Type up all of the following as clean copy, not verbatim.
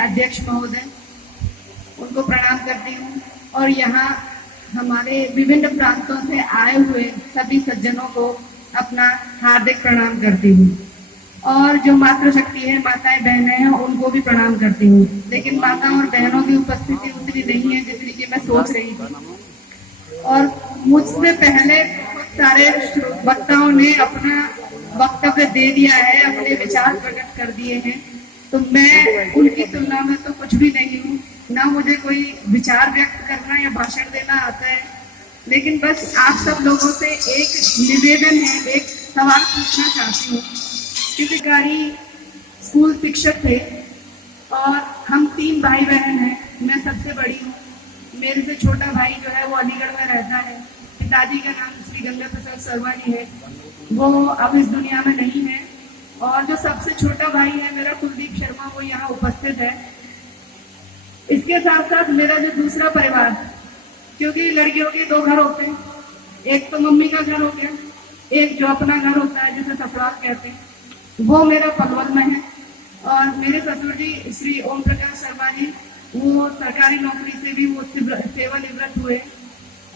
अध्यक्ष महोदय, उनको प्रणाम करती हूँ। और यहाँ हमारे विभिन्न प्रांतों से आए हुए सभी सज्जनों को अपना हार्दिक प्रणाम करती हूँ। और जो मातृशक्ति है, माताएं बहनें हैं, उनको भी प्रणाम करती हूँ। लेकिन माता और बहनों की उपस्थिति उतनी नहीं है जितनी कि मैं सोच रही थी। और मुझसे पहले बहुत सारे वक्ताओं ने अपना वक्तव्य दे दिया है, अपने विचार प्रकट कर दिए हैं, तो मैं उनकी तुलना में तो कुछ भी नहीं हूँ। ना मुझे कोई विचार व्यक्त करना या भाषण देना आता है, लेकिन बस आप सब लोगों से एक निवेदन है, एक सवाल पूछना चाहती हूँ। सरकारी स्कूल शिक्षक थे और हम 3 भाई बहन हैं, मैं सबसे बड़ी हूँ। मेरे से छोटा भाई जो है वो अलीगढ़ में रहता है। पिताजी का नाम श्री गंगा प्रसाद शर्मा जी है, वो अब इस दुनिया में नहीं है। और जो सबसे छोटा भाई है मेरा कुलदीप शर्मा, वो यहाँ उपस्थित है। इसके साथ साथ मेरा जो दूसरा परिवार, क्योंकि लड़कियों के 2 घर होते हैं, एक तो मम्मी का घर हो गया, एक जो अपना घर होता है जिसे ससुराल कहते हैं, वो मेरा पलवल में है। और मेरे ससुर जी श्री ओम प्रकाश शर्मा जी, वो सरकारी नौकरी से भी वो सेवानिवृत्त हुए।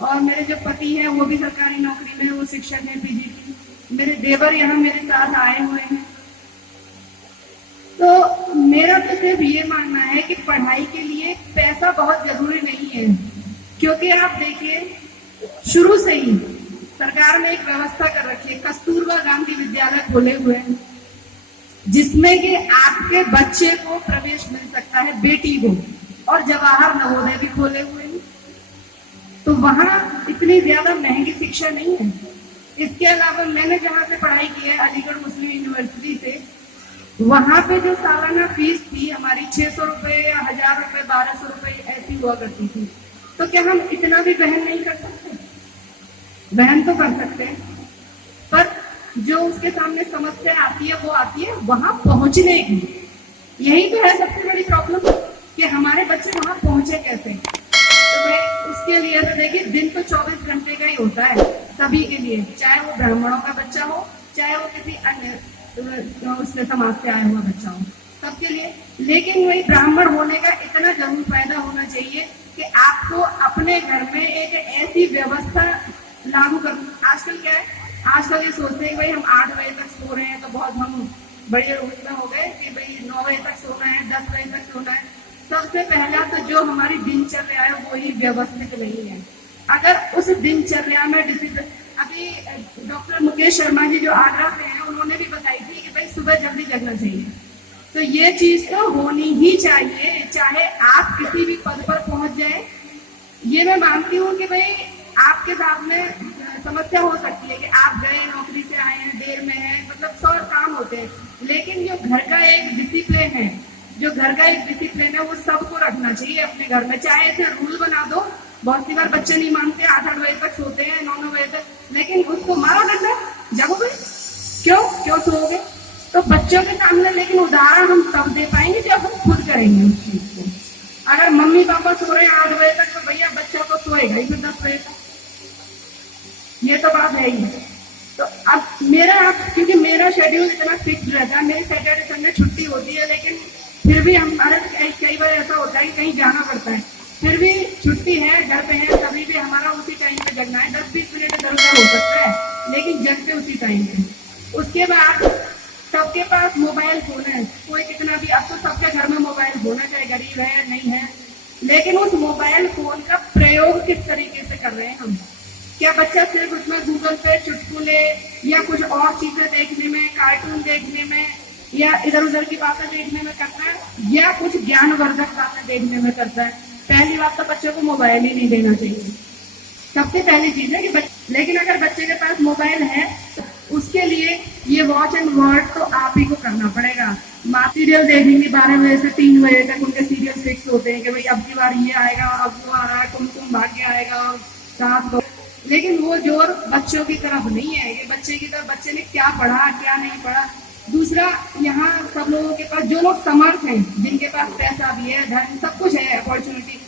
और मेरे जो पति हैं वो भी सरकारी नौकरी में, वो शिक्षक हैं पीजीटी। मेरे देवर यहाँ मेरे साथ आए हुए हैं। तो मेरा तो सिर्फ ये मानना है कि पढ़ाई के लिए पैसा बहुत जरूरी नहीं है, क्योंकि आप देखिए शुरू से ही सरकार ने एक व्यवस्था कर रखी है, कस्तूरबा गांधी विद्यालय खोले हुए हैं, जिसमें कि आपके बच्चे को प्रवेश मिल सकता है, बेटी को। और जवाहर नवोदय भी खोले हुए हैं, तो वहां इतनी ज्यादा महंगी शिक्षा नहीं है। इसके अलावा मैंने जहां से पढ़ाई की है, अलीगढ़ मुस्लिम यूनिवर्सिटी से, वहां पे जो सालाना फीस थी हमारी 600 रुपए या 1000 रुपए, 1200 रुपए ऐसी हुआ करती थी। तो क्या हम इतना भी वहन नहीं कर सकते? वहन तो कर सकते हैं, पर जो उसके सामने समस्या आती है वो आती है वहां पहुंचने की। यही तो है सबसे बड़ी प्रॉब्लम कि हमारे बच्चे वहां पहुंचे कैसे। तो भाई उसके लिए तो देखिए, दिन तो 24 घंटे का ही होता है सभी के लिए, चाहे वो ब्राह्मणों का बच्चा हो, चाहे वो किसी अन्य उसमें समाज से आया हुआ बच्चा हो, सबके लिए। लेकिन वही ब्राह्मण होने का इतना जरूर फायदा होना चाहिए कि आपको अपने घर में एक ऐसी व्यवस्था लागू कर। आजकल क्या है, आजकल ये सोचते हैं भाई हम 8 बजे तक सो रहे हैं तो बहुत हम बड़े रूप में हो गए कि भाई 9 बजे तक सोना है, 10 बजे तक सोना है। सबसे पहला तो जो हमारी दिनचर्या है वो ही व्यवस्थित नहीं है। अगर उस दिनचर्या में डिसिप्लिन, अभी डॉक्टर मुकेश शर्मा जी जो आगरा से हैं, उन्होंने भी बताई थी कि भाई सुबह जल्दी जगना चाहिए। तो ये चीज तो होनी ही चाहिए, चाहे आप किसी भी पद पर पहुंच जाए। ये मैं मानती हूँ कि भाई आपके साथ में समस्या हो सकती है कि आप गए, नौकरी से आए हैं, देर में है, मतलब 100 काम होते हैं, लेकिन जो घर का एक डिसिप्लिन है, जो घर का एक डिसिप्लिन है, वो सबको रखना चाहिए अपने घर में। चाहे ऐसे रूल बना दो, बहुत सी बार बच्चे नहीं मानते, 8-8 बजे तक सोते हैं, 9-9 बजे तक, लेकिन उसको मारो डंडा, जागो भाई, क्यों सोओगे? तो बच्चों के सामने लेकिन उदाहरण हम तब दे पाएंगे जब हम खुद करेंगे उस चीज को। अगर मम्मी पापा सो रहे हैं 8 बजे तक, तो भैया बच्चा तो सोएगा ही फिर 10 बजे तक, ये तो बात है ही। तो अब क्योंकि मेरा शेड्यूल इतना फिक्स रहता है, मेरी सैटरडे संडे छुट्टी होती है, लेकिन फिर भी हमारे कई बार ऐसा होता है कि कहीं जाना पड़ता है, फिर भी छुट्टी है, घर पे है, तभी भी हमारा उसी टाइम पे जगना है। 10-20 मिनट इधर उधर हो सकता है, लेकिन जगते उसी टाइम पे। उसके बाद सबके पास मोबाइल फोन है, कोई कितना भी, अब तो सबके घर में मोबाइल फोन है, चाहे गरीब है नहीं है, लेकिन उस मोबाइल फोन का प्रयोग किस तरीके से कर रहे हैं हम? क्या बच्चा सिर्फ उसमें गूगल पे चुटकुले या कुछ और चीजें देखने में, कार्टून देखने में, या इधर उधर की बातें देखने में करता है, या कुछ ज्ञानवर्धक बातें देखने में करता है? पहली बात तो बच्चों को मोबाइल ही नहीं देना चाहिए, सबसे पहली चीज है कि लेकिन अगर बच्चे के पास मोबाइल है तो उसके लिए ये वॉच एंड वर्ड तो आप ही को करना पड़ेगा। माँ सीरियल देखेंगे 12 बजे से 3 बजे तक, उनके सीरियल फिक्स होते हैं कि भाई अब की बार ये आएगा, अब वो आ रहा है, कुमकुम भाग्य आएगा, साथ। लेकिन वो जोर बच्चों की तरफ नहीं है कि बच्चे की तरफ बच्चे ने क्या पढ़ा क्या नहीं पढ़ा। दूसरा, यहाँ सब लोगों के पास, जो लोग समर्थ हैं, जिनके पास पैसा भी है, धन, सब कुछ है, अपॉर्चुनिटी,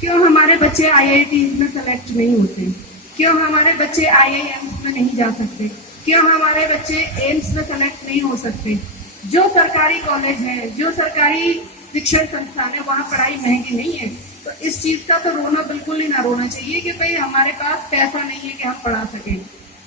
क्यों हमारे बच्चे IIT में सेलेक्ट नहीं होते? क्यों हमारे बच्चे IIMs में नहीं जा सकते? क्यों हमारे बच्चे एम्स में सेलेक्ट नहीं हो सकते? जो सरकारी कॉलेज है, जो सरकारी शिक्षण संस्थान है, वहाँ पढ़ाई महंगी नहीं है। तो इस चीज का तो रोना बिल्कुल ही ना रोना चाहिए कि भाई हमारे पास पैसा नहीं है कि हम पढ़ा सकें।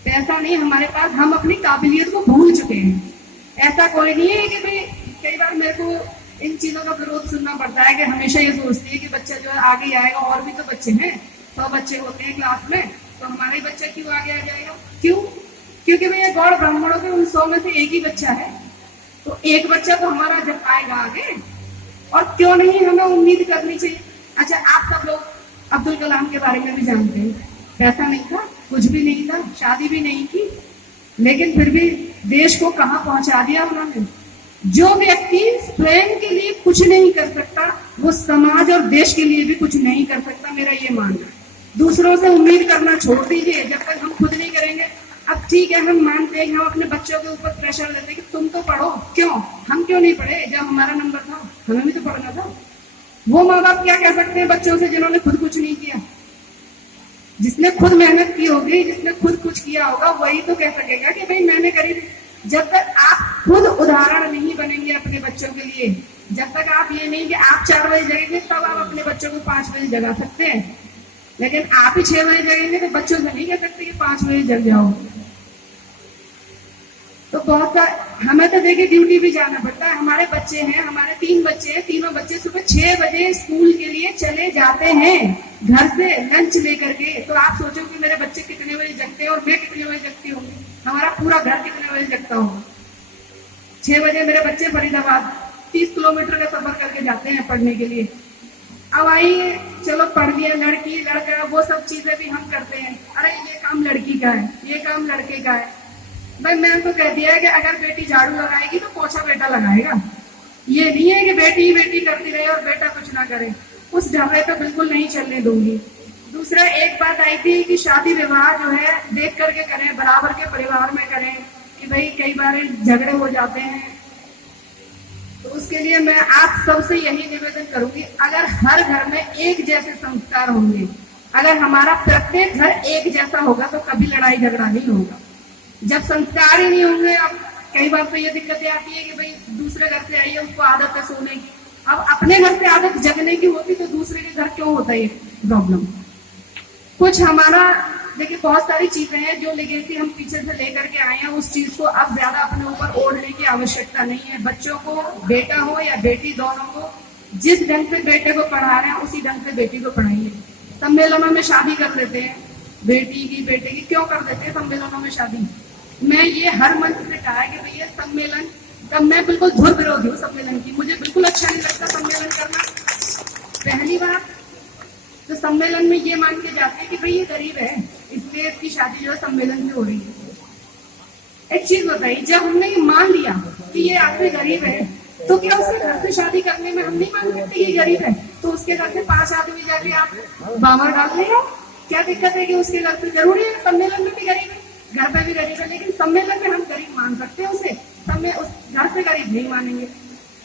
पैसा नहीं हमारे पास, हम अपनी काबिलियत को भूल चुके हैं। ऐसा कोई नहीं है कि भाई, कई बार मेरे को इन चीजों का विरोध सुनना पड़ता है कि हमेशा ये सोचती है कि बच्चा जो है आगे आएगा, और भी तो बच्चे हैं, 100 बच्चे होते हैं क्लास में, तो हमारा ही बच्चा क्यों आगे आ जाएगा? क्यों? क्योंकि भैया गौड़ ब्राह्मणों के उन 100 में से एक ही बच्चा है, तो एक बच्चा तो हमारा जब आएगा आगे, और क्यों नहीं हमें उम्मीद करनी चाहिए। अच्छा, आप सब लोग अब्दुल कलाम के बारे में भी जानते हैं, पैसा नहीं था, कुछ भी नहीं था, शादी भी नहीं की, लेकिन फिर भी देश को कहां पहुंचा दिया उन्होंने। जो व्यक्ति स्वयं के लिए कुछ नहीं कर सकता, वो समाज और देश के लिए भी कुछ नहीं कर सकता, मेरा ये मानना है। दूसरों से उम्मीद करना छोड़ दीजिए, जब तक हम खुद नहीं करेंगे। अब ठीक है, हम मानते हैं, हम अपने बच्चों के ऊपर प्रेशर देते हैं कि तुम तो पढ़ो, क्यों? हम क्यों नहीं पढ़े? जब हमारा नंबर था हमें भी तो पढ़ना था। वो माँ बाप क्या कह सकते हैं बच्चों से जिन्होंने खुद कुछ नहीं किया? जिसने खुद मेहनत की होगी, जिसने खुद कुछ किया होगा, वही तो कह सकेगा कि भाई मैंने करी। जब तक आप खुद उदाहरण नहीं बनेंगे अपने बच्चों के लिए, जब तक आप ये नहीं कि आप 4 बजे जगेंगे तब आप अपने बच्चों को 5 बजे जगा सकते हैं, लेकिन आप ही 6 बजे जगेंगे तो बच्चों से नहीं कह सकते कि 5 बजे जग जाओ। तो बहुत सा हमें तो देखिए ड्यूटी भी जाना पड़ता है। हमारे बच्चे हैं, हमारे 3 बच्चे हैं, तीनों बच्चे सुबह 6 बजे स्कूल के लिए चले जाते हैं घर से लंच लेकर के। तो आप सोचो कि मेरे बच्चे कितने बजे जगते हैं और मैं कितने बजे जगती होंगी, हमारा पूरा घर कितने बजे जगता होगा। 6 बजे मेरे बच्चे फरीदाबाद 30 किलोमीटर का सफर करके जाते हैं पढ़ने के लिए। अब आइए, चलो पढ़ लिया, लड़की लड़का वो सब चीजें भी हम करते हैं, अरे ये काम लड़की का है, ये काम लड़के का है। भाई मैंने तो कह दिया है कि अगर बेटी झाड़ू लगाएगी तो पोछा बेटा लगाएगा। ये नहीं है कि बेटी ही बेटी करती रहे और बेटा कुछ ना करे, उस ढर्रे पे बिल्कुल नहीं चलने दूंगी। दूसरा, एक बात आई थी कि शादी विवाह जो है देख करके करें, बराबर के परिवार में करें, कि भाई कई बार झगड़े हो जाते हैं। तो उसके लिए मैं आप सबसे यही निवेदन करूंगी, अगर हर घर में एक जैसे संस्कार होंगे, अगर हमारा प्रत्येक घर एक जैसा होगा तो कभी लड़ाई झगड़ा नहीं होगा। जब संस्कार ही नहीं होंगे, अब कई बार तो ये दिक्कतें आती है कि भाई दूसरे घर से आई है, उसको आदत है सोने की। अब अपने घर से आदत जगने की होती तो दूसरे के घर क्यों होता है प्रॉब्लम? कुछ हमारा देखिए बहुत सारी चीजें हैं जो लेगेसी हम पीछे से लेकर के आए हैं, उस चीज को अब ज्यादा अपने ऊपर ओढ़ने की आवश्यकता नहीं है। बच्चों को, बेटा हो या बेटी, दोनों को जिस ढंग से बेटे को पढ़ा रहे हैं उसी ढंग से बेटी को पढ़ाइए। सम्मेलनों में शादी कर देते हैं बेटी की, बेटे की, क्यों कर देते हैं सम्मेलनों में शादी? मैं ये हर मंच से कहा है कि भैया सम्मेलन का मैं बिल्कुल धुर विरोधी हूँ सम्मेलन की, मुझे बिल्कुल अच्छा नहीं लगता सम्मेलन करना। पहली बात तो सम्मेलन में ये मान के जाते हैं कि भाई ये गरीब है इसलिए इसकी शादी जो है सम्मेलन से हो रही है। एक चीज बताइए, जब हमने ये मान लिया कि ये आदमी गरीब है, तो क्या उसके घर से शादी करने में हम नहीं मान सकते ये गरीब है? तो उसके घर से 5 आदमी जाके आप बावर डाल लेगा, क्या दिक्कत है कि उसके घर से? जरूरी है सम्मेलन में भी गरीब है, घर पे भी गरीब है, लेकिन सम्मेलन में हम गरीब मान सकते हैं उसे, उस घर से गरीब नहीं मानेंगे।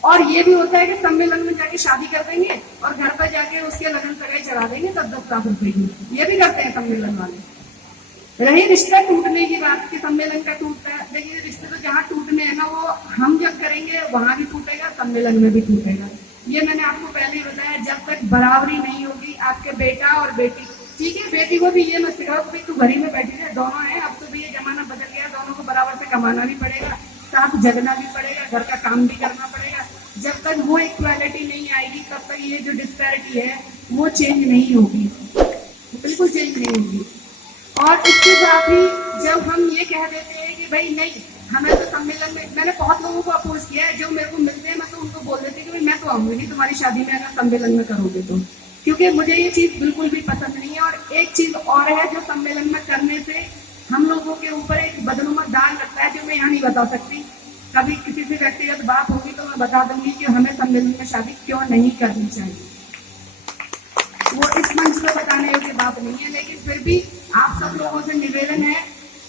और ये भी होता है कि सम्मेलन में जाके शादी कर देंगे और घर पर जाके उसके लगन सगाई चढ़ा देंगे 10-10 लाख रुपए की, ये भी करते हैं सम्मेलन वाले। रही रिश्ता टूटने की बात कि सम्मेलन का टूटता है, देखिए रिश्ते तो जहाँ टूटने हैं ना वो हम जब करेंगे वहां भी टूटेगा, सम्मेलन में भी टूटेगा। ये मैंने आपको पहले ही बताया, जब तक बराबरी नहीं होगी आपके बेटा और बेटी, ठीक है बेटी को भी ये मत सिखाओ कि तू घर ही में बैठी है, दोनों है, अब तो भी ये जमाना बदल गया, दोनों को बराबर से कमाना भी पड़ेगा, साथ जगना भी पड़ेगा, घर का काम भी करना पड़ेगा। जब तक वो इक्वालिटी नहीं आएगी तब तक ये जो डिस्पैरिटी है वो चेंज नहीं होगी, बिल्कुल चेंज नहीं होगी। और इसके साथ ही जब हम ये कह देते हैं कि भाई नहीं हमें तो सम्मेलन में, मैंने बहुत लोगों को अपोज किया है, जो मेरे को मिलते हैं मैं तो उनको बोल देती हूँ कि मैं तो आऊंगी नहीं तुम्हारी शादी में अगर सम्मेलन में करोगे तो, क्योंकि मुझे ये चीज बिल्कुल भी पसंद नहीं है। और एक चीज और है जो सम्मेलन में करने से हम लोगों के ऊपर एक बदनुमा दाग लगता है, जो मैं यहाँ नहीं बता सकती। कभी किसी से व्यक्तिगत बात होगी तो मैं बता दूंगी कि हमें सम्मेलन में शादी क्यों नहीं करनी चाहिए, वो इस मंच पर बताने योग्य बात नहीं है। लेकिन फिर भी आप सब लोगों से निवेदन है,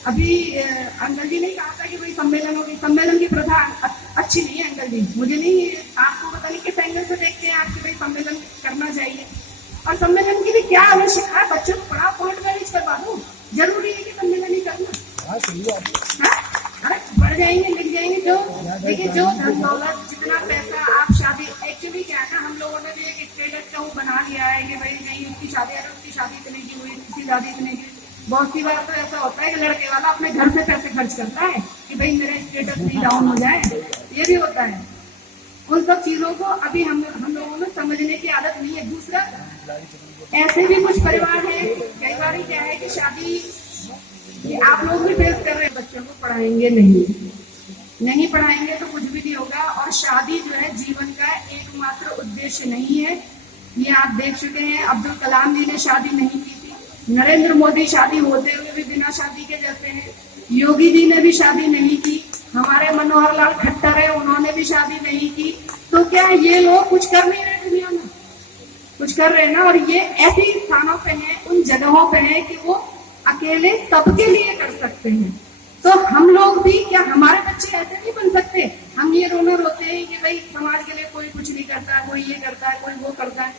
अभी अंकल जी ने कहा था कि भाई सम्मेलन होगी, सम्मेलन की प्रथा अच्छी नहीं है अंकल जी, मुझे नहीं, आपको पता नहीं किस एंगल से देखते हैं आपकी भाई सम्मेलन करना चाहिए। और सम्मेलन की भी क्या आवश्यकता है, बच्चों को पढ़ा पॉइंट मैनेज करवा दो, जरूरी है कि सम्मेलन ही करना। अरे पढ़ जाएंगे लिख जाएंगे, जो देखिए जो धन दौलत जितना पैसा आप शादी, एक्चुअली क्या लोगों ने भी एक स्टेटस का वो बना लिया है कि भाई नहीं उसकी शादी, अरे उसकी शादी इतने की हुई, उसकी शादी इतने की। बहुत सी बार तो ऐसा होता है कि लड़के वाला अपने घर से पैसे खर्च करता है कि भाई मेरा स्टेटस नहीं डाउन हो जाए, ये भी होता है। उन सब चीजों को अभी हम लोगों में समझने की आदत नहीं है। दूसरा, ऐसे भी कुछ परिवार है, कई बार क्या है कि शादी, ये आप लोग भी फेस कर रहे हैं, बच्चों को पढ़ाएंगे नहीं पढ़ाएंगे तो कुछ भी नहीं होगा। और शादी जो है जीवन का एकमात्र उद्देश्य नहीं है। ये आप देख चुके हैं, अब्दुल कलाम जी ने शादी नहीं की थी, नरेंद्र मोदी शादी होते हुए भी बिना शादी के जैसे हैं, योगी जी ने भी शादी नहीं की, हमारे मनोहर लाल खट्टर है, उन्होंने भी शादी नहीं की। तो क्या ये लोग कुछ कर नहीं रहे दुनिया में? कुछ कर रहे हैं ना। और ये ऐसे स्थानों पे हैं, उन जगहों पे हैं कि वो अकेले सबके लिए कर सकते हैं। तो हम लोग भी, क्या हमारे बच्चे ऐसे नहीं बन सकते? हम ये रोना रोते हैं कि भाई समाज के लिए कोई कुछ नहीं करता, कोई ये करता है, कोई वो करता है।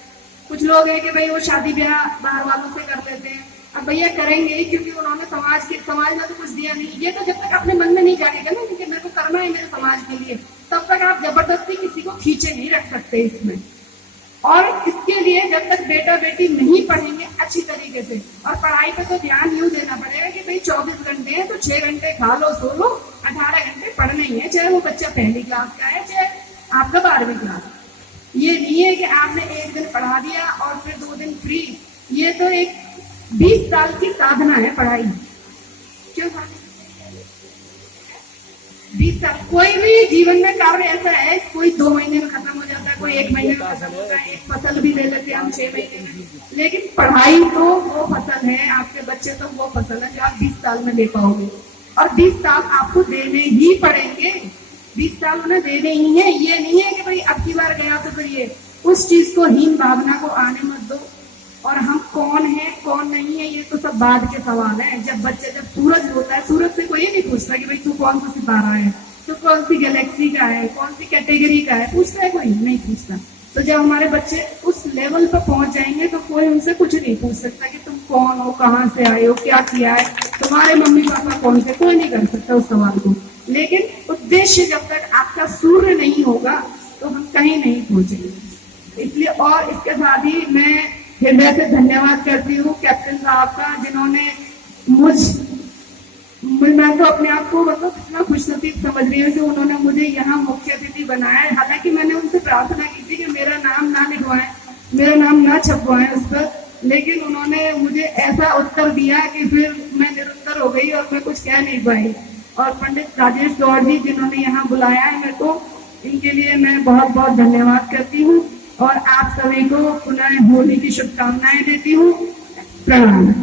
कुछ लोग हैं कि भाई वो शादी ब्याह बाहर वालों से कर लेते हैं। अब भैया करेंगे ही, क्योंकि उन्होंने समाज ने तो कुछ दिया नहीं। ये तो जब तक अपने मन में नहीं जाएगा ना कि मेरे को करना है मेरे समाज के लिए, तब तक आप जबरदस्ती किसी को खींचे नहीं रख सकते इसमें। और इसके लिए जब तक बेटा बेटी नहीं पढ़ेंगे अच्छी तरीके से, और पढ़ाई पे तो ध्यान यूं देना पड़ेगा कि भाई 24 घंटे हैं तो 6 घंटे खा लो सो लो, 18 घंटे पढ़ना ही है, चाहे वो बच्चा पहली क्लास का है चाहे आपका 12वीं क्लास। ये नहीं है कि आपने एक दिन पढ़ा दिया और फिर 2 दिन फ्री। ये तो एक 20 साल की साधना है पढ़ाई। क्यों 20 साल? कोई भी जीवन में कार्य ऐसा है, कोई 2 महीने में खत्म हो जाता है, कोई 1 महीने में खत्म होता है, एक फसल भी ले लेते हैं हम 6 महीने में। लेकिन पढ़ाई तो वो फसल है, आपके बच्चे तो वो फसल है जो आप 20 साल में दे पाओगे। और 20 साल आपको देने ही पड़ेंगे, 20 साल उन्हें देने ही है। ये नहीं है कि भाई अब की बार गया तो फिर ये, उस चीज को, हीन भावना को आने मत दो। और हम कौन है कौन नहीं है ये तो सब बाद के सवाल है। जब सूरज होता है, सूरज से कोई नहीं पूछता कि भाई तू कौन सा सितारा है, तू कौन सी गैलेक्सी का है, कौन सी कैटेगरी का है, पूछता है? कोई नहीं पूछता। तो जब हमारे बच्चे उस लेवल पर पहुंच जाएंगे तो कोई उनसे कुछ नहीं पूछ सकता कि तुम कौन हो, कहाँ से आए हो, क्या किया है, तुम्हारे मम्मी पापा कौन से, कोई नहीं कर सकता उस सवाल को। लेकिन उद्देश्य जब तक आपका सूर्य नहीं होगा तो हम कहीं नहीं पहुंचेंगे। इसलिए, और इसके साथ ही मैं हृदय से धन्यवाद करती हूँ कैप्टन साहब का, जिन्होंने मैं तो अपने आप को मतलब इतना खुशनसीब समझ रही हूँ कि उन्होंने मुझे यहाँ मुख्य अतिथि बनाया है। हालांकि मैंने उनसे प्रार्थना की थी कि मेरा नाम ना लिखवाएं, मेरा नाम ना छपवाएं उस पर, लेकिन उन्होंने मुझे ऐसा उत्तर दिया कि फिर मैं निरुत्तर हो गई और मैं कुछ कह नहीं पाई। और पंडित राजेश गौड़ जी जिन्होंने यहाँ बुलाया है मेरे को, इनके लिए मैं बहुत बहुत धन्यवाद करती हूँ और आप सभी को पुनः होली की शुभकामनाएं देती हूँ। प्रणाम।